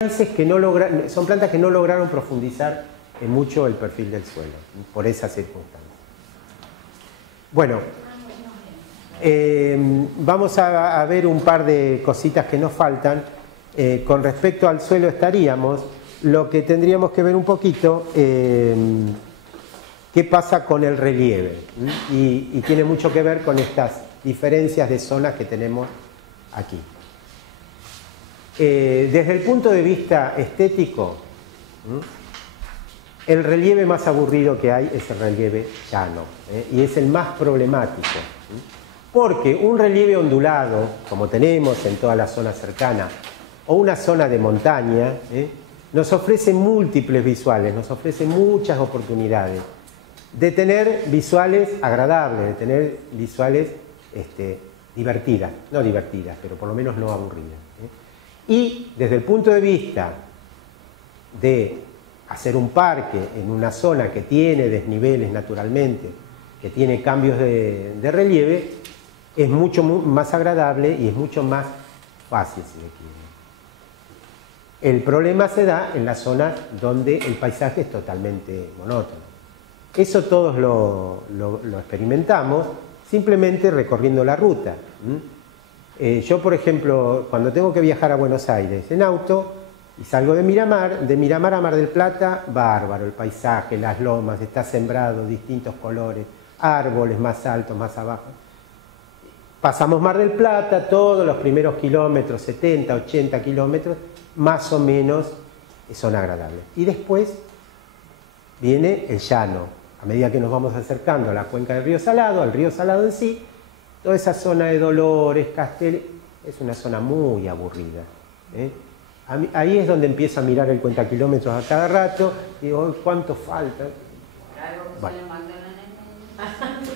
que no son plantas que no lograron profundizar mucho el perfil del suelo, por esas circunstancias. Bueno, vamos a ver un par de cositas que nos faltan. Con respecto al suelo estaríamos, lo que tendríamos que ver un poquito, qué pasa con el relieve, y tiene mucho que ver con estas diferencias de zonas que tenemos aquí. Desde el punto de vista estético, el relieve más aburrido que hay es el relieve llano, y es el más problemático, porque un relieve ondulado, como tenemos en toda la zona cercana, o una zona de montaña, nos ofrece múltiples visuales, nos ofrece muchas oportunidades de tener visuales agradables, de tener visuales divertidas, no divertidas, pero por lo menos no aburridas. Y desde el punto de vista de hacer un parque en una zona que tiene desniveles naturalmente, que tiene cambios de relieve, es mucho más agradable y es mucho más fácil, si le quiere. El problema se da en las zonas donde el paisaje es totalmente monótono. Eso todos lo experimentamos simplemente recorriendo la ruta. Yo, por ejemplo, cuando tengo que viajar a Buenos Aires en auto y salgo de Miramar a Mar del Plata, bárbaro, el paisaje, las lomas, está sembrado, distintos colores, árboles más altos, más abajo. Pasamos Mar del Plata, todos los primeros kilómetros, 70, 80 kilómetros, más o menos son agradables. Y después viene el llano. A medida que nos vamos acercando a la cuenca del río Salado, al río Salado en sí, toda esa zona de Dolores, Castel, es una zona muy aburrida. Ahí es donde empiezo a mirar el cuentakilómetros a cada rato y digo, ¿cuánto falta? Bueno.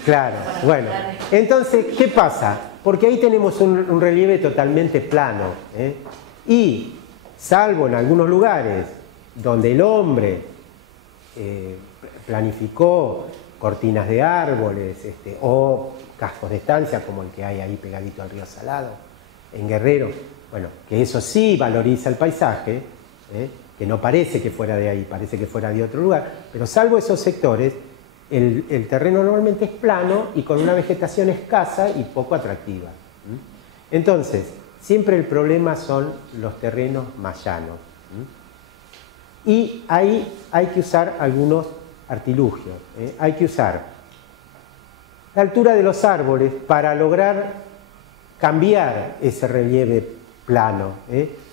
Claro, bueno. Entonces, ¿qué pasa? Porque ahí tenemos un relieve totalmente plano. Y, salvo en algunos lugares donde el hombre planificó cortinas de árboles o cascos de estancia como el que hay ahí pegadito al río Salado, en Guerrero, bueno, que eso sí valoriza el paisaje, que no parece que fuera de ahí, parece que fuera de otro lugar, pero salvo esos sectores, el terreno normalmente es plano y con una vegetación escasa y poco atractiva. Entonces, siempre el problema son los terrenos más llanos. Y ahí hay que usar algunos artilugios. Hay que usar la altura de los árboles para lograr cambiar ese relieve plano.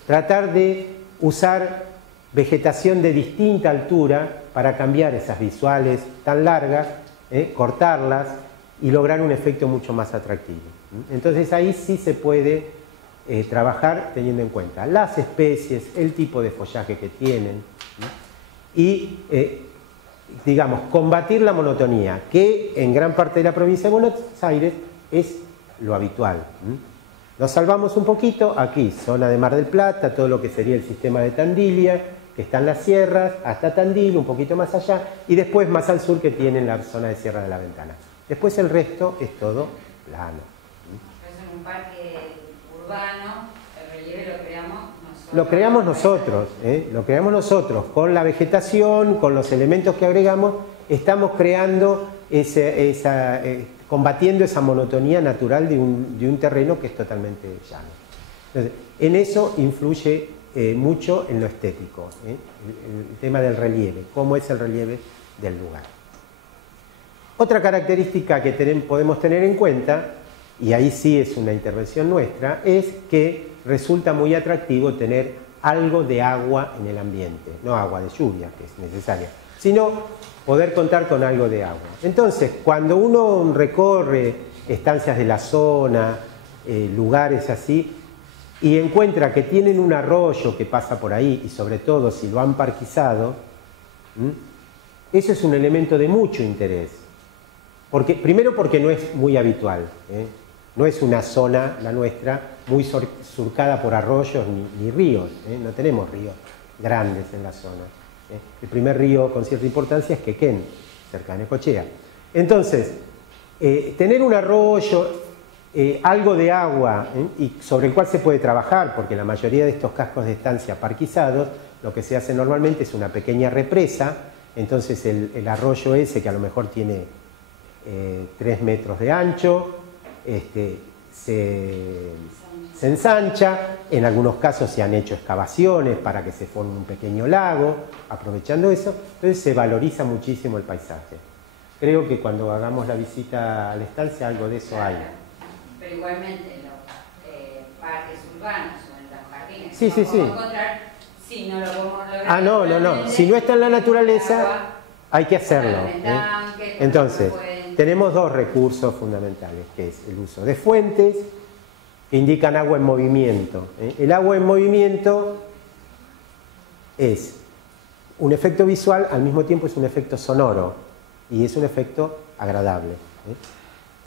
Tratar de usar vegetación de distinta altura para cambiar esas visuales tan largas, cortarlas y lograr un efecto mucho más atractivo. Entonces ahí sí se puede trabajar teniendo en cuenta las especies, el tipo de follaje que tienen y digamos, combatir la monotonía, que en gran parte de la provincia de Buenos Aires es lo habitual. Nos salvamos un poquito aquí, zona de Mar del Plata, todo lo que sería el sistema de Tandilia, que están las sierras, hasta Tandil, un poquito más allá, y después más al sur que tienen la zona de Sierra de la Ventana. Después el resto es todo plano. Entonces en un parque urbano, el relieve lo creamos nosotros. Lo creamos nosotros, lo creamos nosotros, con la vegetación, con los elementos que agregamos, estamos creando combatiendo esa monotonía natural de un terreno que es totalmente llano. Entonces, en eso influye mucho en lo estético, el tema del relieve, cómo es el relieve del lugar. Otra característica que podemos tener en cuenta, y ahí sí es una intervención nuestra, es que resulta muy atractivo tener algo de agua en el ambiente, no agua de lluvia, que es necesaria, sino poder contar con algo de agua. Entonces, cuando uno recorre estancias de la zona, lugares así, y encuentra que tienen un arroyo que pasa por ahí, y sobre todo si lo han parquizado, eso es un elemento de mucho interés. Primero porque no es muy habitual, no es una zona, la nuestra, muy surcada por arroyos ni ríos, no tenemos ríos grandes en la zona. El primer río con cierta importancia es Quequén, cerca de Necochea. Entonces, tener un arroyo algo de agua, y sobre el cual se puede trabajar, porque la mayoría de estos cascos de estancia parquizados, lo que se hace normalmente es una pequeña represa. Entonces el arroyo ese, que a lo mejor tiene 3 metros de ancho, se ensancha. En algunos casos se han hecho excavaciones para que se forme un pequeño lago, aprovechando eso. Entonces se valoriza muchísimo el paisaje. Creo que cuando hagamos la visita a la estancia algo de eso hay. Pero igualmente en los parques urbanos o en los jardines sí, sí, sí. encontrar, si no lo podemos lograr. No. Si no está en la naturaleza, hay que hacerlo. Entonces, tenemos 2 recursos fundamentales, que es el uso de fuentes que indican agua en movimiento. El agua en movimiento es un efecto visual, al mismo tiempo es un efecto sonoro y es un efecto agradable.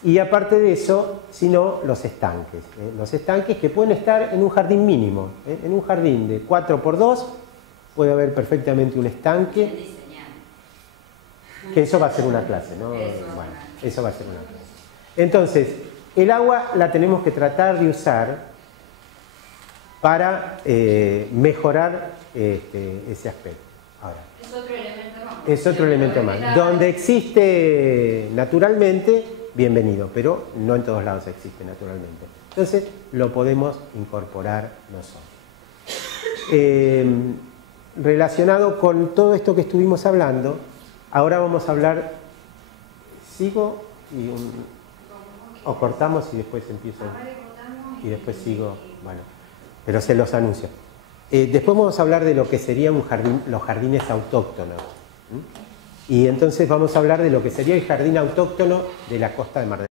Y aparte de eso, sino los estanques. Los estanques que pueden estar en un jardín mínimo. En un jardín de 4×2 puede haber perfectamente un estanque. Que eso va a ser una clase, ¿no? Bueno, eso va a ser una clase. Entonces, el agua la tenemos que tratar de usar para mejorar ese aspecto. Ahora, es otro elemento más. Es otro elemento más. Donde existe naturalmente, bienvenido, pero no en todos lados existe naturalmente. Entonces, lo podemos incorporar nosotros. Relacionado con todo esto que estuvimos hablando, ahora vamos a hablar, sigo o cortamos y después empiezo, y después sigo, bueno, pero se los anuncio. Después vamos a hablar de lo que sería los jardines autóctonos. Y entonces vamos a hablar de lo que sería el jardín autóctono de la costa de Mar del Plata.